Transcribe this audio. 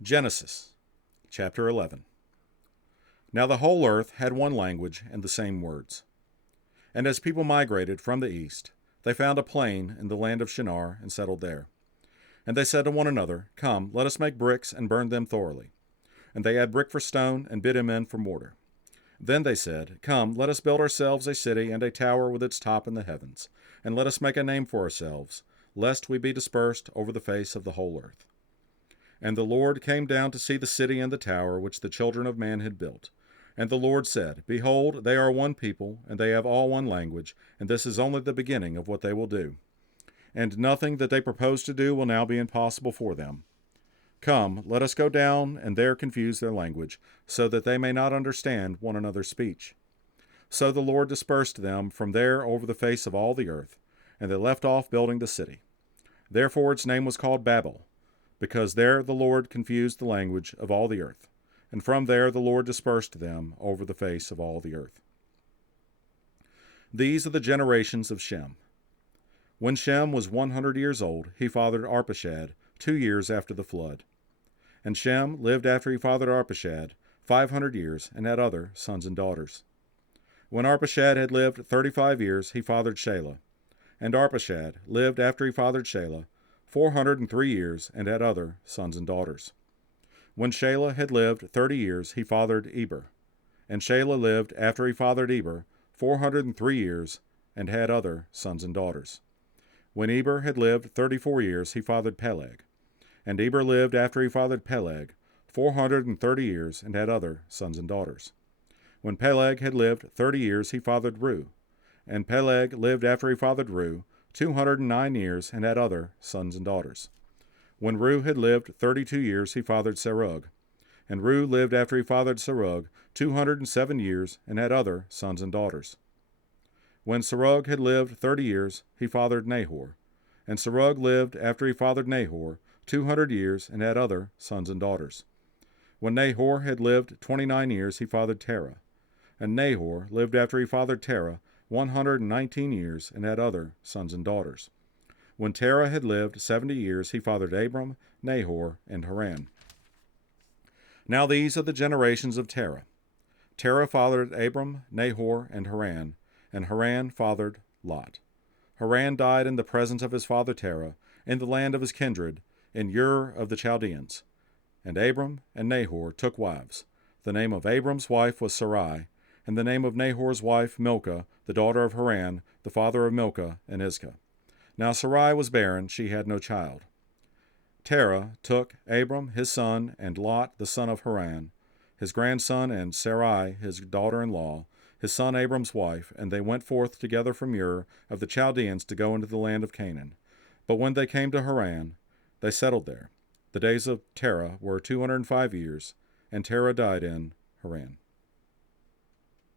Genesis, chapter 11. Now the whole earth had one language and the same words. And as people migrated from the east, they found a plain in the land of Shinar and settled there. And they said to one another, Come, let us make bricks and burn them thoroughly. And they had brick for stone and bitumen for mortar. Then they said, Come, let us build ourselves a city and a tower with its top in the heavens, and let us make a name for ourselves, lest we be dispersed over the face of the whole earth. And the Lord came down to see the city and the tower which the children of man had built. And the Lord said, Behold, they are one people, and they have all one language, and this is only the beginning of what they will do. And nothing that they propose to do will now be impossible for them. Come, let us go down and there confuse their language, so that they may not understand one another's speech. So the Lord dispersed them from there over the face of all the earth, and they left off building the city. Therefore its name was called Babel, because there the Lord confused the language of all the earth, and from there the Lord dispersed them over the face of all the earth. These are the generations of Shem. When Shem was 100 years old, he fathered Arpachshad 2 years after the flood. And Shem lived after he fathered Arpachshad 500 years, and had other sons and daughters. When Arpachshad had lived 35 years, he fathered Shelah. And Arpachshad lived after he fathered Shelah 403 years, and had other sons and daughters. When Shelah had lived 30 years, he fathered Eber. And Shelah lived after he fathered Eber 403 years, and had other sons and daughters. When Eber had lived 34 years, he fathered Peleg. And Eber lived after he fathered Peleg 430 years, and had other sons and daughters. When Peleg had lived 30 years, he fathered Reu. And Peleg lived after he fathered Reu 209 years, and had other sons and daughters. When Reu had lived 32 years, he fathered Serug. And Reu lived after he fathered Serug 207 years, and had other sons and daughters. When Serug had lived 30 years, he fathered Nahor. And Serug lived after he fathered Nahor 200 years, and had other sons and daughters. When Nahor had lived 29 years, he fathered Terah. And Nahor lived after he fathered Terah 119 years, and had other sons and daughters. When Terah had lived 70 years, he fathered Abram, Nahor, and Haran. Now these are the generations of Terah. Terah fathered Abram, Nahor, and Haran fathered Lot. Haran died in the presence of his father Terah, in the land of his kindred, in Ur of the Chaldeans. And Abram and Nahor took wives. The name of Abram's wife was Sarai, and the name of Nahor's wife Milcah, the daughter of Haran, the father of Milcah and Iscah. Now Sarai was barren, she had no child. Terah took Abram his son, and Lot the son of Haran, his grandson, and Sarai his daughter-in-law, his son Abram's wife, and they went forth together from Ur of the Chaldeans to go into the land of Canaan. But when they came to Haran, they settled there. The days of Terah were 205 years, and Terah died in Haran.